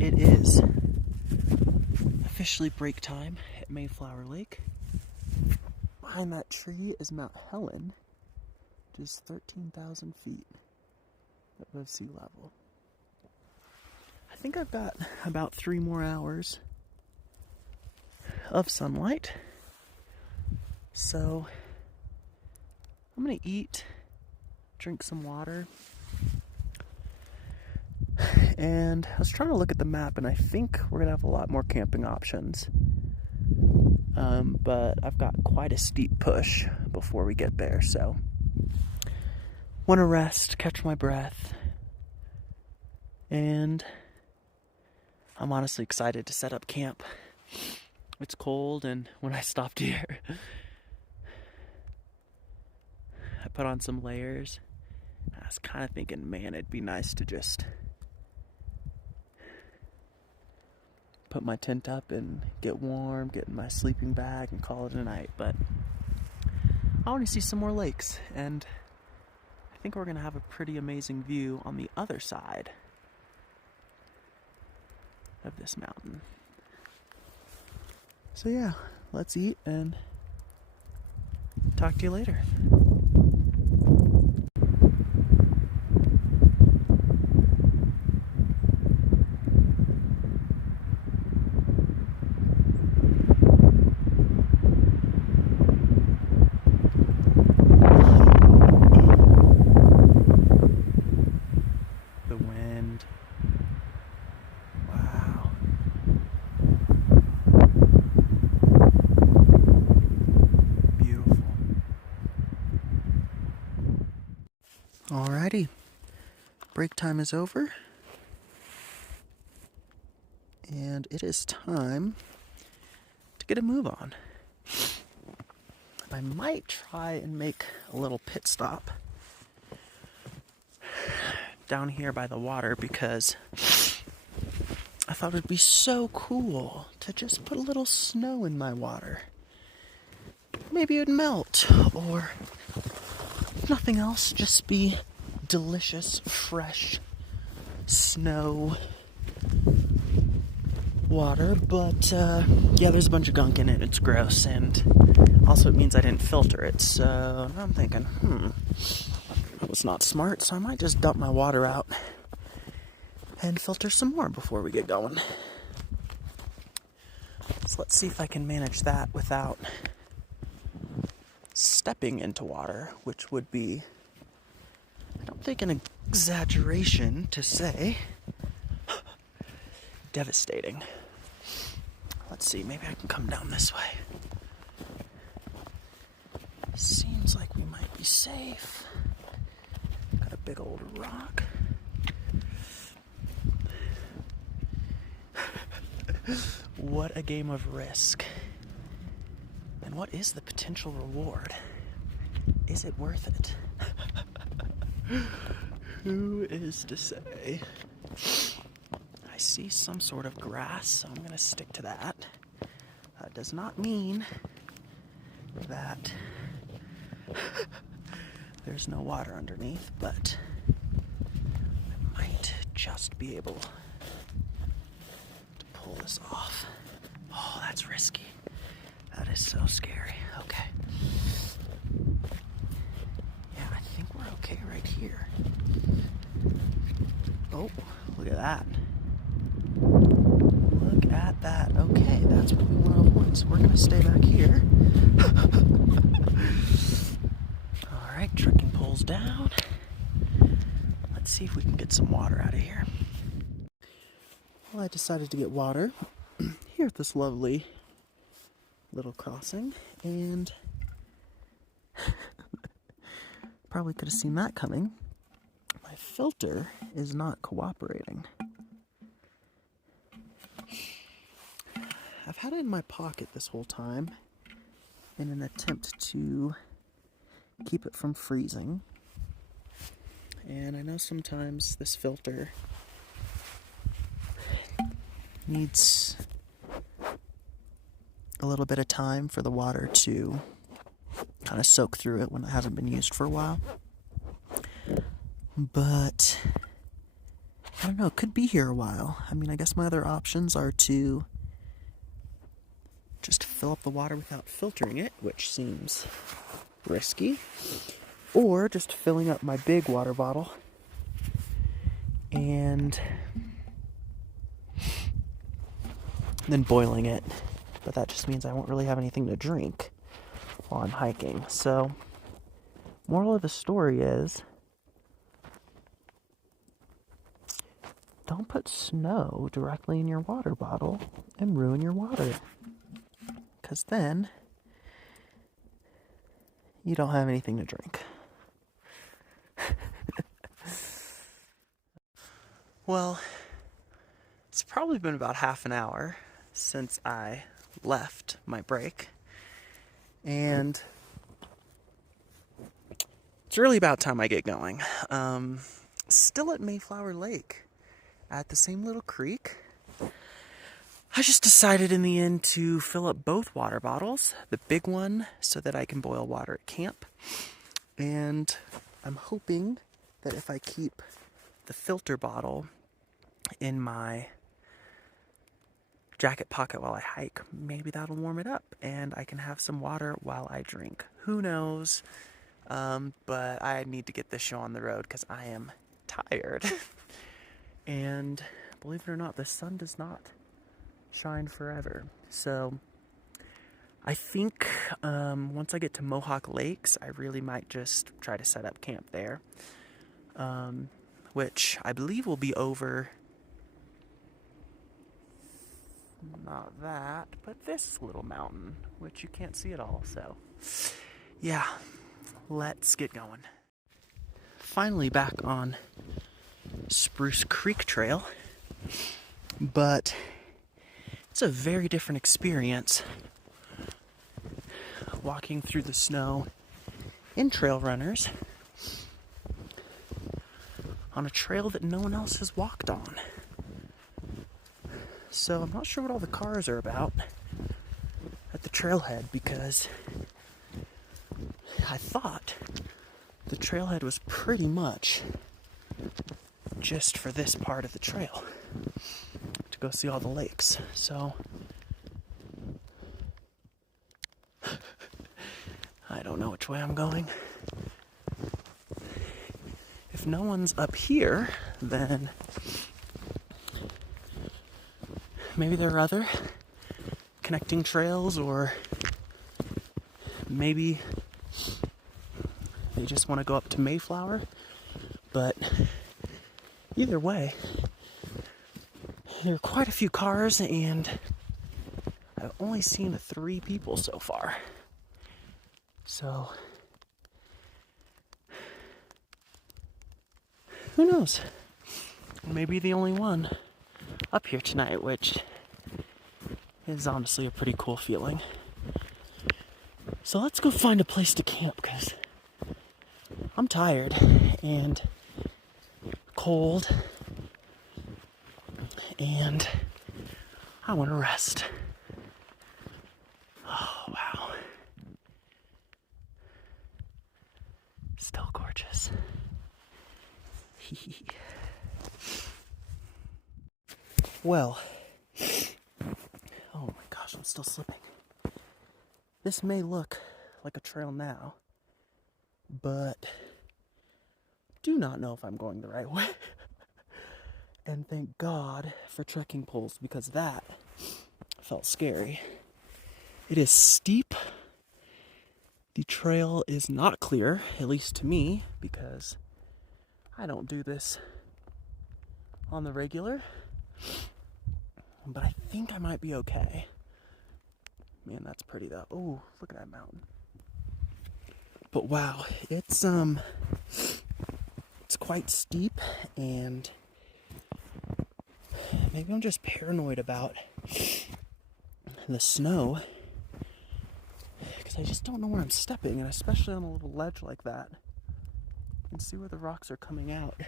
it is officially break time at Mayflower Lake. Behind that tree is Mount Helen, which is 13,000 feet above sea level. I think I've got about 3 more hours of sunlight. So I'm gonna eat, drink some water. And I was trying to look at the map, and I think we're gonna have a lot more camping options. But I've got quite a steep push before we get there, so want to rest, catch my breath, and I'm honestly excited to set up camp. It's cold, and when I stopped here, I put on some layers. I was kind of thinking, man, it'd be nice to just put my tent up and get warm, get in my sleeping bag, and call it a night. But I want to see some more lakes, and I think we're going to have a pretty amazing view on the other side of this mountain. So yeah, let's eat and talk to you later. The wind. Wow. Beautiful. Alrighty. Break time is over. And it is time to get a move on. I might try and make a little pit stop down here by the water, because I thought it'd be so cool to just put a little snow in my water. Maybe it'd melt, or if nothing else, just be delicious, fresh snow water. But yeah, there's a bunch of gunk in it. It's gross, and also it means I didn't filter it. So I'm thinking, that was not smart, so I might just dump my water out and filter some more before we get going. So let's see if I can manage that without stepping into water, which would be, I don't think, an exaggeration to say, devastating. Let's see, maybe I can come down this way. Seems like we might be safe. Got a big old rock. What a game of Risk. And what is the potential reward? Is it worth it? Who is to say? I see some sort of grass, so I'm going to stick to that. That does not mean that there's no water underneath, but I might just be able to pull this off. Oh, that's risky. That is so scary. Okay. Yeah, I think we're okay right here. Oh, look at that. Look at that. Okay, that's what we want to avoid. So we're going to stay back here. Alright, trekking poles down. Let's see if we can get some water out of here. Well, I decided to get water here at this lovely little crossing, and probably could have seen that coming. My filter is not cooperating. I've had it in my pocket this whole time in an attempt to keep it from freezing. And I know sometimes this filter needs a little bit of time for the water to kind of soak through it when it hasn't been used for a while. But I don't know, it could be here a while. I mean, I guess my other options are to just fill up the water without filtering it, which seems risky, or just filling up my big water bottle and then boiling it. But that just means I won't really have anything to drink while I'm hiking. So, moral of the story is, don't put snow directly in your water bottle and ruin your water. Because then you don't have anything to drink. Well, it's probably been about half an hour since I left my break. And it's really about time I get going. Still at Mayflower Lake, at the same little creek. I just decided in the end to fill up both water bottles, the big one so that I can boil water at camp, and I'm hoping that if I keep the filter bottle in my jacket pocket while I hike, maybe that'll warm it up and I can have some water while I drink. Who knows? But I need to get this show on the road because I am tired. And believe it or not, the sun does not shine forever. So I think once I get to Mohawk Lakes, I really might just try to set up camp there, which I believe will be over, not that, but this little mountain, which you can't see at all. So yeah, let's get going. Finally back on Spruce Creek Trail, but it's a very different experience walking through the snow in trail runners on a trail that no one else has walked on. So I'm not sure what all the cars are about at the trailhead, because I thought the trailhead was pretty much just for this part of the trail to go see all the lakes. So I don't know which way I'm going. If no one's up here, then maybe there are other connecting trails, or maybe they just want to go up to Mayflower. But either way, there are quite a few cars, and I've only seen 3 people so far. So who knows? Maybe the only one up here tonight, which is honestly a pretty cool feeling. So let's go find a place to camp, because I'm tired and cold and I want to rest. Oh, wow. Still gorgeous. Well, oh my gosh, I'm still slipping. This may look like a trail now, but do not know if I'm going the right way. And thank God for trekking poles, because that felt scary. It is steep. The trail is not clear, at least to me, because I don't do this on the regular. But I think I might be okay. Man, that's pretty though. Oh, look at that mountain. But wow, it's quite steep, and maybe I'm just paranoid about the snow, because I just don't know where I'm stepping, and especially on a little ledge like that. You can see where the rocks are coming out.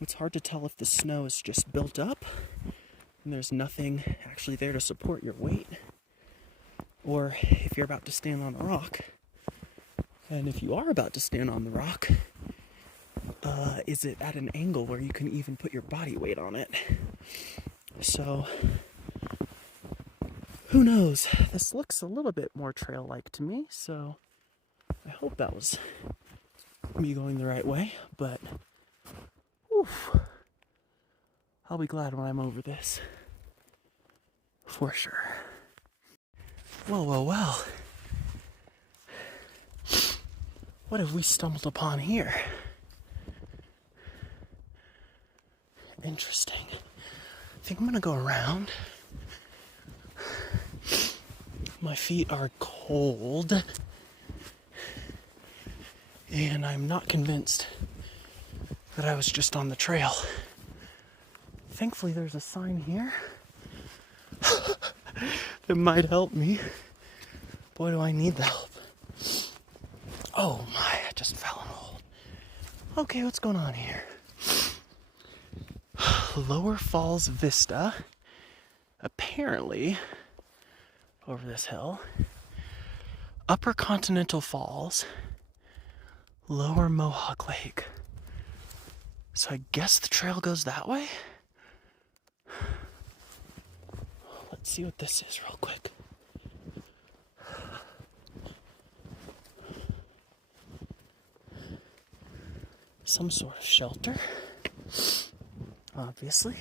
It's hard to tell if the snow is just built up and there's nothing actually there to support your weight, or if you're about to stand on a rock. And if you are about to stand on the rock, is it at an angle where you can even put your body weight on it. So, who knows? This looks a little bit more trail-like to me, so I hope that was me going the right way, but oof, I'll be glad when I'm over this. For sure. Well, well, well. What have we stumbled upon here? Interesting. I think I'm gonna go around. My feet are cold. And I'm not convinced that I was just on the trail. Thankfully, there's a sign here that might help me. Boy, do I need the help. Oh my, I just fell in a hole. Okay, what's going on here? Lower Falls Vista. Apparently, over this hill. Upper Continental Falls. Lower Mohawk Lake. So I guess the trail goes that way? Let's see what this is real quick. Some sort of shelter, obviously.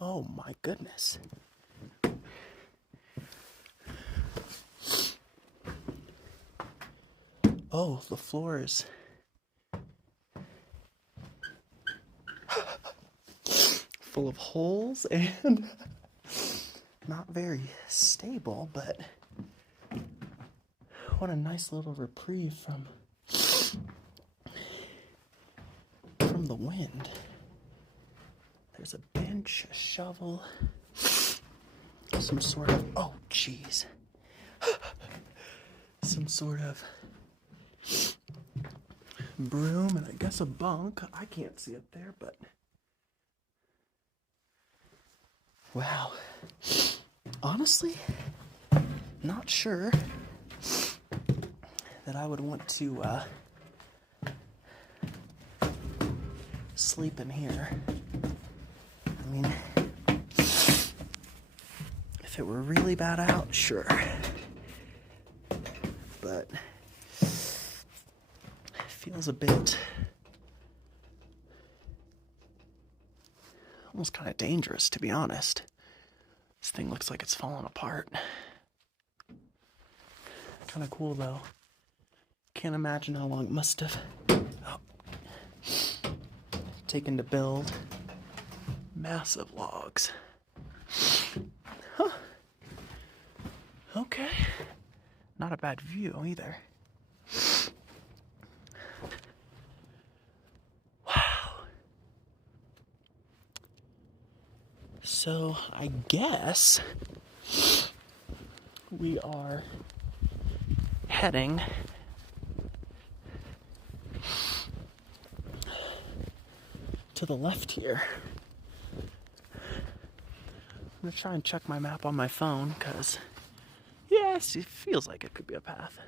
Oh my goodness. Oh, the floor is full of holes and not very stable, but what a nice little reprieve from the wind. There's a bench, a shovel, some sort of, oh jeez, some sort of broom, and I guess a bunk. I can't see it there, but wow. Honestly, not sure that I would want to sleep in here. I mean, if it were really bad out, sure. But it feels a bit almost kind of dangerous, to be honest. This thing looks like it's falling apart. Kind of cool, though. Can't imagine how long it must have taken to build. Massive logs. Huh. Okay. Not a bad view either. Wow. So I guess we are heading to the left here. I'm gonna try and check my map on my phone, because yes, it feels like it could be a path.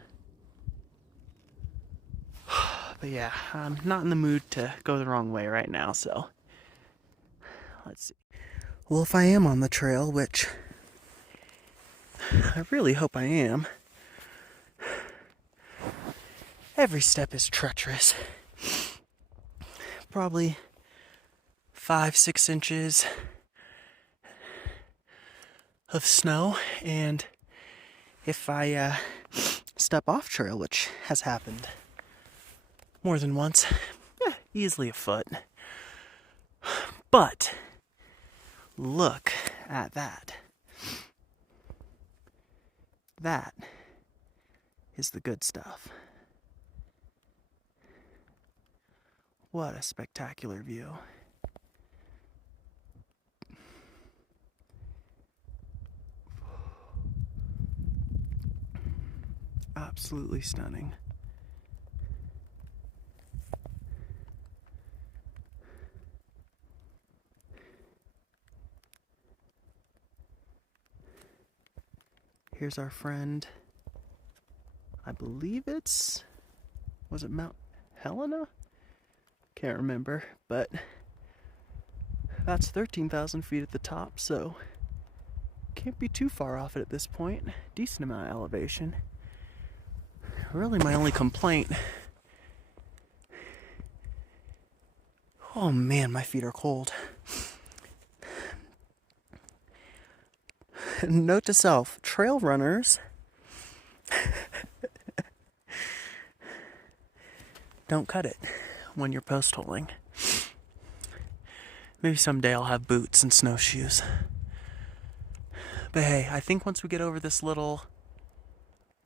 But yeah, I'm not in the mood to go the wrong way right now, so let's see. Well, if I am on the trail, which I really hope I am, every step is treacherous. Probably 5-6 inches of snow, and if I step off trail, which has happened more than once, easily a foot. But look at that. That is the good stuff. What a spectacular view. Absolutely stunning. Here's our friend I believe was it Mount Helena? Can't remember, but that's 13,000 feet at the top, so can't be too far off it at this point. Decent amount of elevation. Really, my only complaint. Oh man, my feet are cold. Note to self, trail runners don't cut it when you're post holing. Maybe someday I'll have boots and snowshoes. But hey, I think once we get over this little,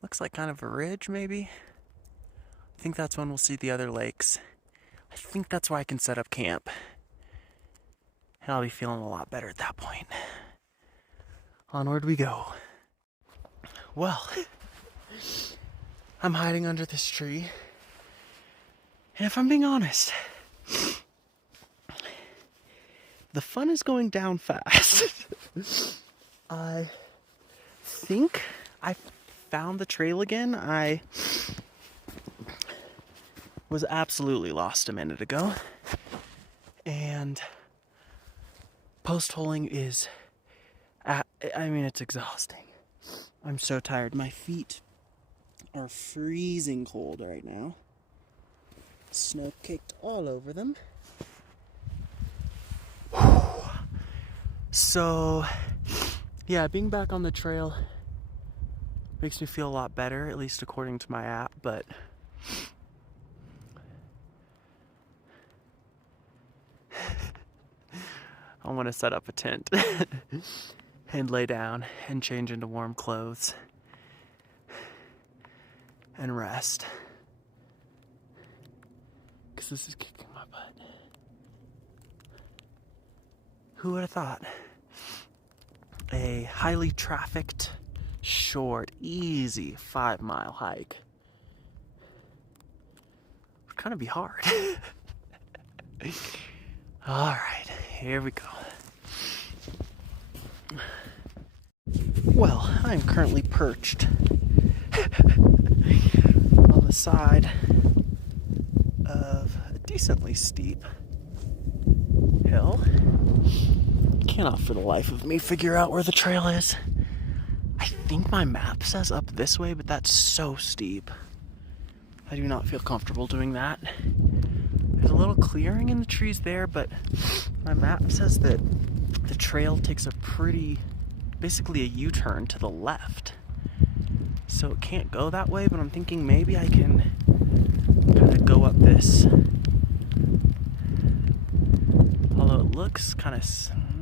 looks like kind of a ridge maybe, I think that's when we'll see the other lakes. I think that's where I can set up camp. And I'll be feeling a lot better at that point. Onward we go. Well, I'm hiding under this tree. And if I'm being honest, the fun is going down fast. I think I found the trail again. I was absolutely lost a minute ago. And post-holing is, it's exhausting. I'm so tired. My feet are freezing cold right now. Snow caked all over them. So, yeah, being back on the trail makes me feel a lot better, at least according to my app, but I want to set up a tent and lay down and change into warm clothes and rest. Because this is kicking my butt. Who would have thought? A highly trafficked, short, easy 5-mile hike would kind of be hard. Alright, here we go. Well, I am currently perched on the side of a decently steep hill. Cannot for the life of me figure out where the trail is. I think my map says up this way, but that's so steep. I do not feel comfortable doing that. There's a little clearing in the trees there, but my map says that the trail takes basically a U-turn to the left. So it can't go that way, but I'm thinking maybe I can kind of go up this. Although it looks kind of,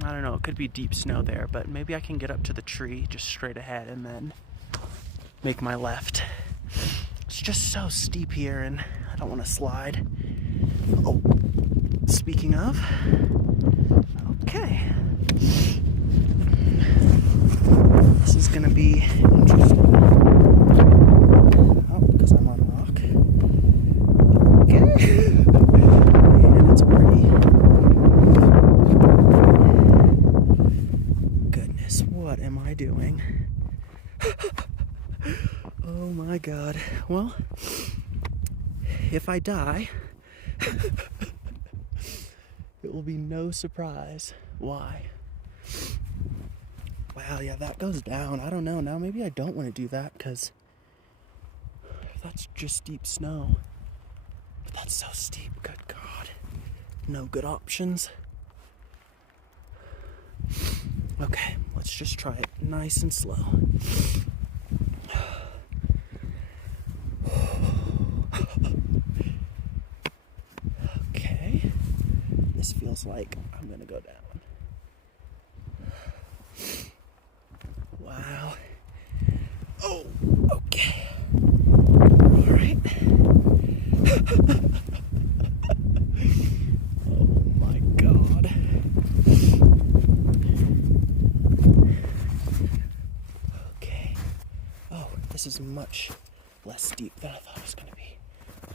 I don't know, it could be deep snow there, but maybe I can get up to the tree just straight ahead and then make my left. It's just so steep here and I don't want to slide. Oh, speaking of, okay. This is gonna be interesting. Oh, because I'm on a rock. Okay. And it's pretty. Goodness, what am I doing? Oh my God. Well, if I die, it will be no surprise why. Wow, yeah, that goes down. I don't know. Now maybe I don't want to do that because that's just deep snow. But that's so steep. Good God. No good options. Okay, let's just try it nice and slow. Okay. This feels like I'm going to go down. Wow. Oh, okay. All right. Oh my God. Okay. Oh, this is much less steep than I thought it was going to be.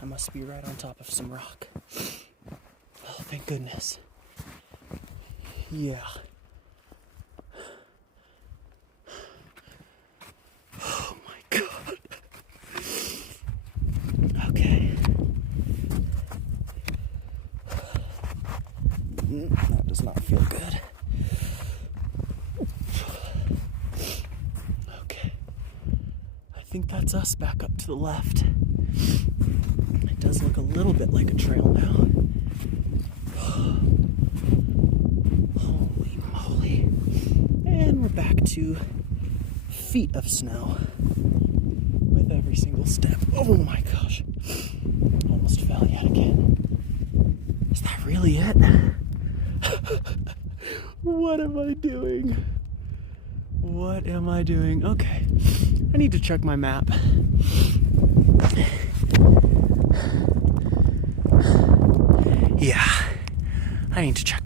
I must be right on top of some rock. Oh, thank goodness. Yeah. Oh my God. That does not feel good. Okay. I think that's us back up to the left. It does look a little bit like a trail now. Holy moly. And we're back to feet of snow with every single step. Oh my gosh. Almost fell yet again. Is that really it? What am I doing? What am I doing? Okay. I need to check my map. Yeah. I need to check